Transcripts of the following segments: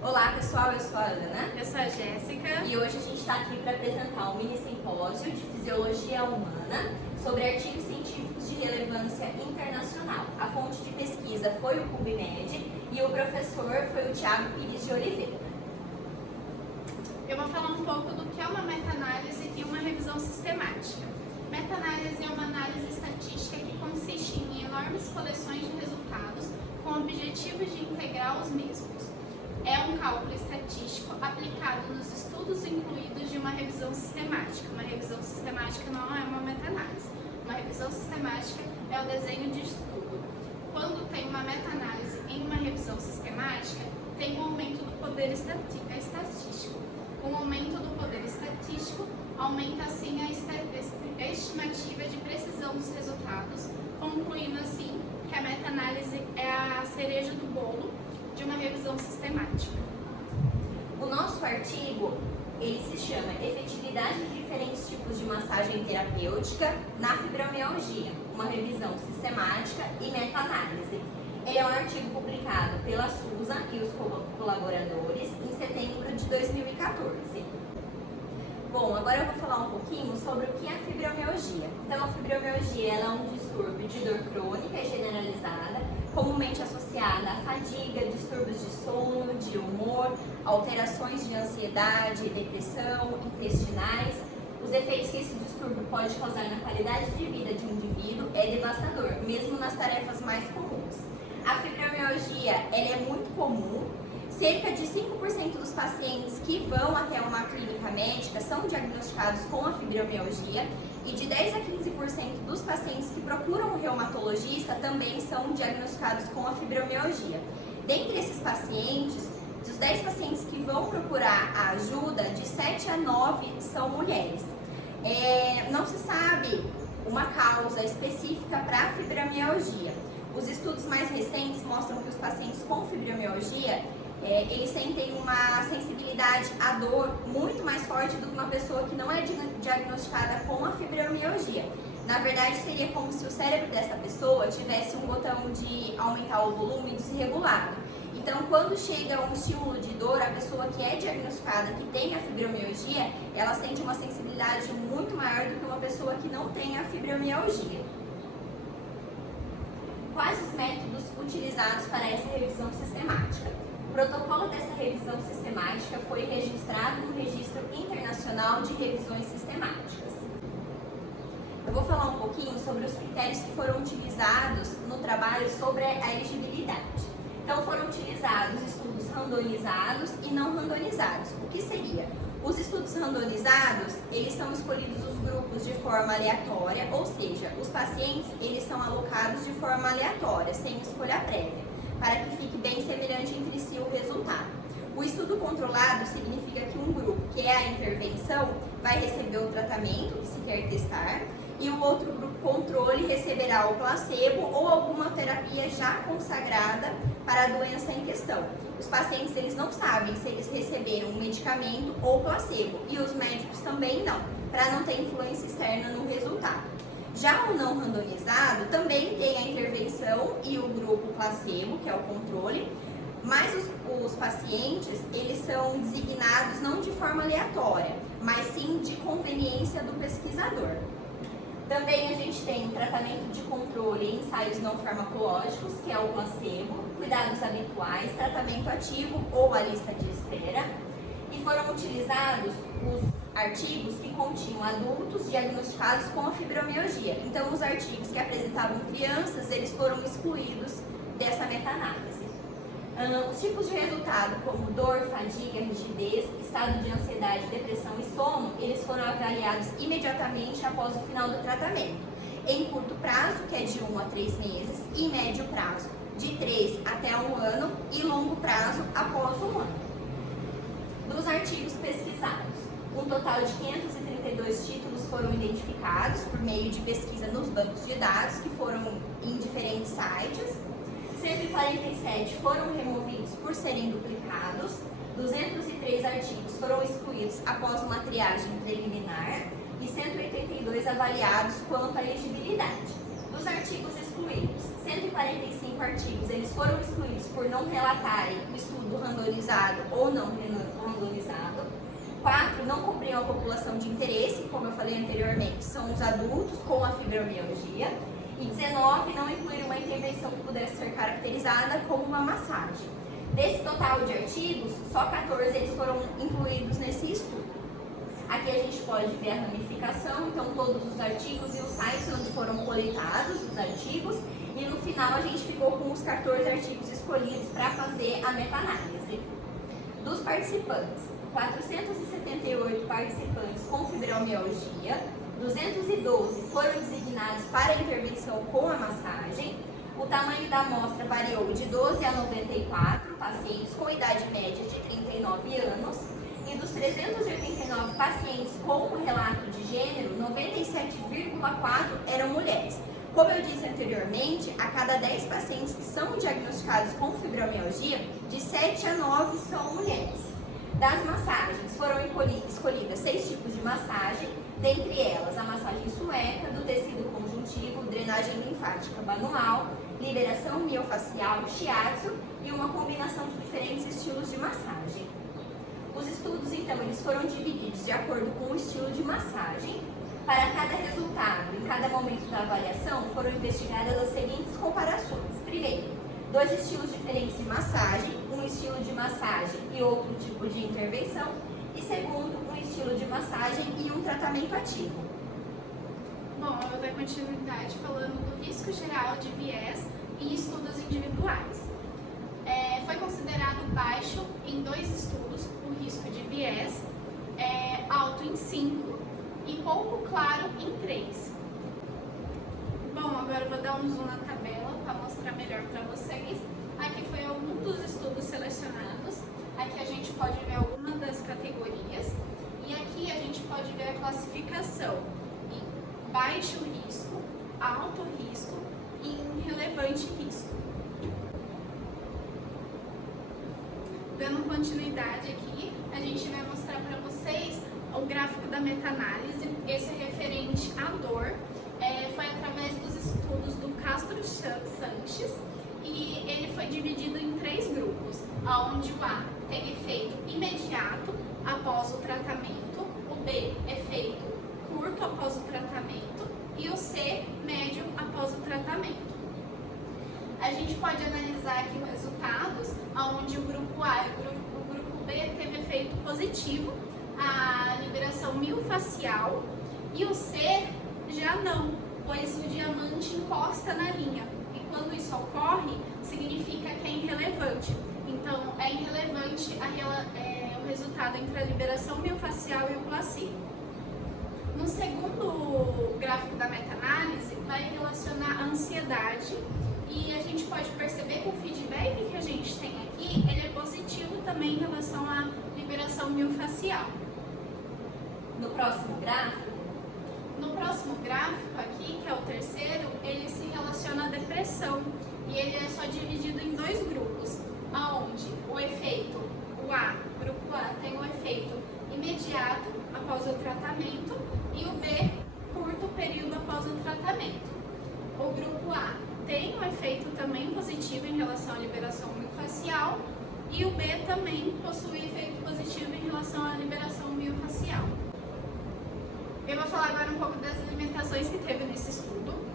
Olá pessoal, eu sou a Ana. Eu sou a Jéssica. E hoje a gente está aqui para apresentar um mini simpósio de Fisiologia Humana sobre artigos científicos de relevância internacional. A fonte de pesquisa foi o PubMed e o professor foi o Thiago Pires de Oliveira. Eu vou falar um pouco do que é uma meta-análise e uma revisão sistemática. Meta-análise é uma análise estatística que consiste em enormes coleções de resultados com o objetivo de integrar os mesmos. É um cálculo estatístico aplicado nos estudos incluídos de uma revisão sistemática. Uma revisão sistemática não é uma meta-análise. Uma revisão sistemática é o desenho de estudo. Quando tem uma meta-análise em uma revisão sistemática, tem um aumento do poder estatístico. Com o aumento do poder estatístico, aumenta assim a estimativa de precisão dos resultados, concluindo assim que a meta-análise é a cereja do bolo de uma revisão sistemática. O nosso artigo, ele se chama Efetividade de diferentes tipos de massagem terapêutica na fibromialgia, uma revisão sistemática e meta-análise. Ele é um artigo publicado pela Susan e os colaboradores em setembro de 2014. Bom, agora eu vou falar um pouquinho sobre o que é a fibromialgia. Então, a fibromialgia ela é um distúrbio de dor crônica e generalizada, comumente associada à fadiga, distúrbios de sono, de humor, alterações de ansiedade, depressão, intestinais. Os efeitos que esse distúrbio pode causar na qualidade de vida de um indivíduo é devastador, mesmo nas tarefas mais comuns. A fibromialgia ela é muito comum. Cerca de 5% dos pacientes que vão até uma clínica médica são diagnosticados com a fibromialgia e de 10 a 15% dos pacientes que procuram um reumatologista também são diagnosticados com a fibromialgia. Dentre esses pacientes, dos 10 pacientes que vão procurar a ajuda, de 7 a 9 são mulheres. Não se sabe uma causa específica para a fibromialgia. Os estudos mais recentes mostram que os pacientes com fibromialgia eles sentem uma sensibilidade à dor muito mais forte do que uma pessoa que não é diagnosticada com a fibromialgia. Na verdade, seria como se o cérebro dessa pessoa tivesse um botão de aumentar o volume desregulado. Então, quando chega um estímulo de dor, a pessoa que é diagnosticada, que tem a fibromialgia, ela sente uma sensibilidade muito maior do que uma pessoa que não tem a fibromialgia. Quais os métodos utilizados para essa revisão sistemática? O protocolo dessa revisão sistemática foi registrado no Registro Internacional de Revisões Sistemáticas. Eu vou falar um pouquinho sobre os critérios que foram utilizados no trabalho sobre a elegibilidade. Então, foram utilizados estudos randomizados e não randomizados. O que seria? Os estudos randomizados, eles são escolhidos os grupos de forma aleatória, ou seja, os pacientes, eles são alocados de forma aleatória, sem escolha prévia, para que fique bem semelhante entre si o resultado. O estudo controlado significa que um grupo, que é a intervenção, vai receber o tratamento que se quer testar, e o outro grupo controle receberá o placebo ou alguma terapia já consagrada para a doença em questão. Os pacientes eles não sabem se eles receberam um medicamento ou placebo, e os médicos também não, para não ter influência externa no resultado. Já o não randomizado também tem a intervenção e o grupo placebo, que é o controle, mas os pacientes eles são designados não de forma aleatória, mas sim de conveniência do pesquisador. Também a gente tem tratamento de controle em ensaios não farmacológicos, que é o placebo, cuidados habituais, tratamento ativo ou a lista de espera. E foram utilizados os artigos que continham adultos diagnosticados com a fibromialgia. Então, os artigos que apresentavam crianças, eles foram excluídos dessa meta-análise. Os tipos de resultado, como dor, fadiga, rigidez, estado de ansiedade, depressão e sono, eles foram avaliados imediatamente após o final do tratamento. Em curto prazo, que é de 1 a 3 meses, e médio prazo, de 3 até 1 ano, e longo prazo, após 1 ano. Dos artigos pesquisados, um total de 532 títulos foram identificados por meio de pesquisa nos bancos de dados, que foram em diferentes sites. 147 foram removidos por serem duplicados, 203 artigos foram excluídos após uma triagem preliminar e 182 avaliados quanto à elegibilidade. Dos artigos excluídos, 145 artigos, eles foram excluídos por não relatarem o estudo randomizado ou não randomizado. 4 não cobriam a população de interesse, como eu falei anteriormente, são os adultos com a fibromialgia. E 19 não incluíram uma intervenção que pudesse ser caracterizada como uma massagem. Desse total de artigos, só 14 eles foram incluídos nesse estudo. Aqui a gente pode ver a ramificação, então todos os artigos e os sites onde foram coletados os artigos, e no final a gente ficou com os 14 artigos escolhidos para fazer a meta-análise. Dos participantes, 478 participantes com fibromialgia, 212 foram designados para a intervenção com a massagem. O tamanho da amostra variou de 12 a 94 pacientes com idade média de 39 anos. E dos 389 pacientes com relato de gênero, 97,4 eram mulheres. Como eu disse anteriormente, a cada 10 pacientes que são diagnosticados com fibromialgia, de 7 a 9 são mulheres. Das massagens, foram escolhidas 6 tipos de massagem, dentre elas a massagem sueca, do tecido conjuntivo, drenagem linfática manual, liberação miofacial, shiatsu e uma combinação de diferentes estilos de massagem. Os estudos, então, eles foram divididos de acordo com o estilo de massagem. Para cada resultado, em cada momento da avaliação, foram investigadas as seguintes comparações. Primeiro, 2 estilos diferentes de massagem, um estilo de massagem e outro tipo de intervenção. E segundo, um estilo de massagem e um tratamento ativo. Bom, eu vou dar continuidade falando do risco geral de viés em estudos individuais. Foi considerado baixo em 2 estudos o risco de viés, alto em 5 e pouco claro em 3. Bom, agora eu vou dar um zoom na tabela para mostrar melhor para vocês. Aqui foi algum dos estudos selecionados. Aqui a gente pode ver alguma das categorias e aqui a gente pode ver a classificação em baixo risco, alto risco e relevante risco. Dando continuidade aqui, a gente vai mostrar para vocês o gráfico da meta-análise. Esse é referente à dor. Foi através dos estudos do Castro Sanches e ele foi dividido em 3 grupos, onde o A tem efeito imediato após o tratamento, o B efeito curto após o tratamento e o C médio após o tratamento. A gente pode analisar aqui os resultados, onde o grupo A e o grupo B teve efeito positivo, a liberação miofacial, e o C já não, pois o diamante encosta na linha. E quando isso ocorre, significa que é irrelevante. Então, é irrelevante o resultado entre a liberação miofacial e o placebo. No segundo gráfico da meta-análise, vai relacionar a ansiedade. E a gente pode perceber que o feedback que a gente tem aqui, ele é positivo também em relação à liberação miofacial. No próximo gráfico aqui, que é o terceiro, ele se relaciona à depressão. E ele é só dividido em 2 grupos, onde o efeito, o grupo A tem um efeito imediato após o tratamento e o B, curto período após o tratamento. O grupo A tem um efeito também positivo em relação à liberação miofacial e o B também possui efeito positivo em relação à liberação miofacial. Eu vou falar agora um pouco das alimentações que teve nesse estudo.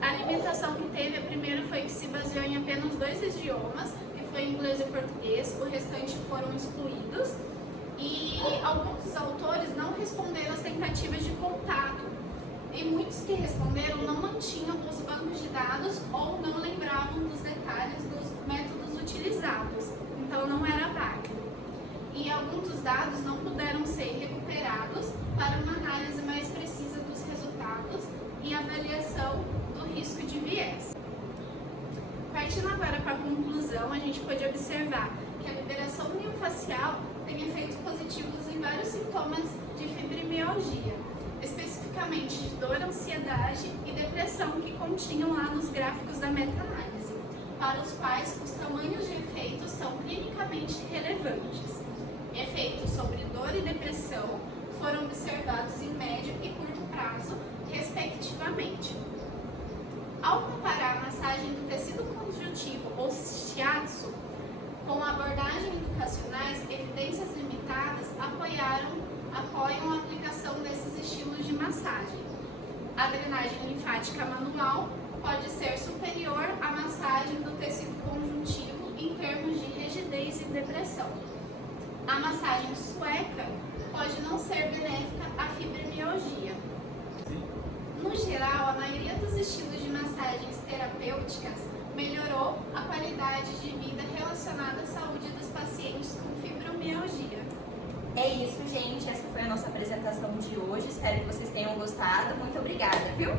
A alimentação que teve, a primeira foi que se baseou em apenas 2 idiomas, que foi inglês e português, o restante foram excluídos. E alguns autores não responderam às tentativas de contato. E muitos que responderam não mantinham os bancos de dados ou não lembravam dos detalhes dos métodos utilizados, então não era válido. E alguns dos dados não puderam ser recuperados para uma análise mais precisa dos resultados e avaliação do risco de viés. Partindo agora para a conclusão, a gente pode observar que a liberação miofacial tem efeitos positivos em vários sintomas de fibromialgia, especificamente de dor, ansiedade e depressão que continham lá nos gráficos da meta-análise, para os quais os tamanhos de efeitos são clinicamente relevantes. Efeitos sobre dor e depressão foram observados em médio e curto prazo, respectivamente. Ao comparar a massagem do tecido conjuntivo ou shiatsu com abordagens educacionais, evidências limitadas apoiam a aplicação desses estilos de massagem. A drenagem linfática manual pode ser superior à massagem do tecido conjuntivo em termos de rigidez e depressão. A massagem sueca pode não ser benéfica à fibromialgia. No geral, a maioria dos estilos de massagens terapêuticas melhorou a qualidade de vida relacionada à saúde dos pacientes com fibromialgia. É isso, gente. Essa foi a nossa apresentação de hoje. Espero que vocês tenham gostado. Muito obrigada, viu?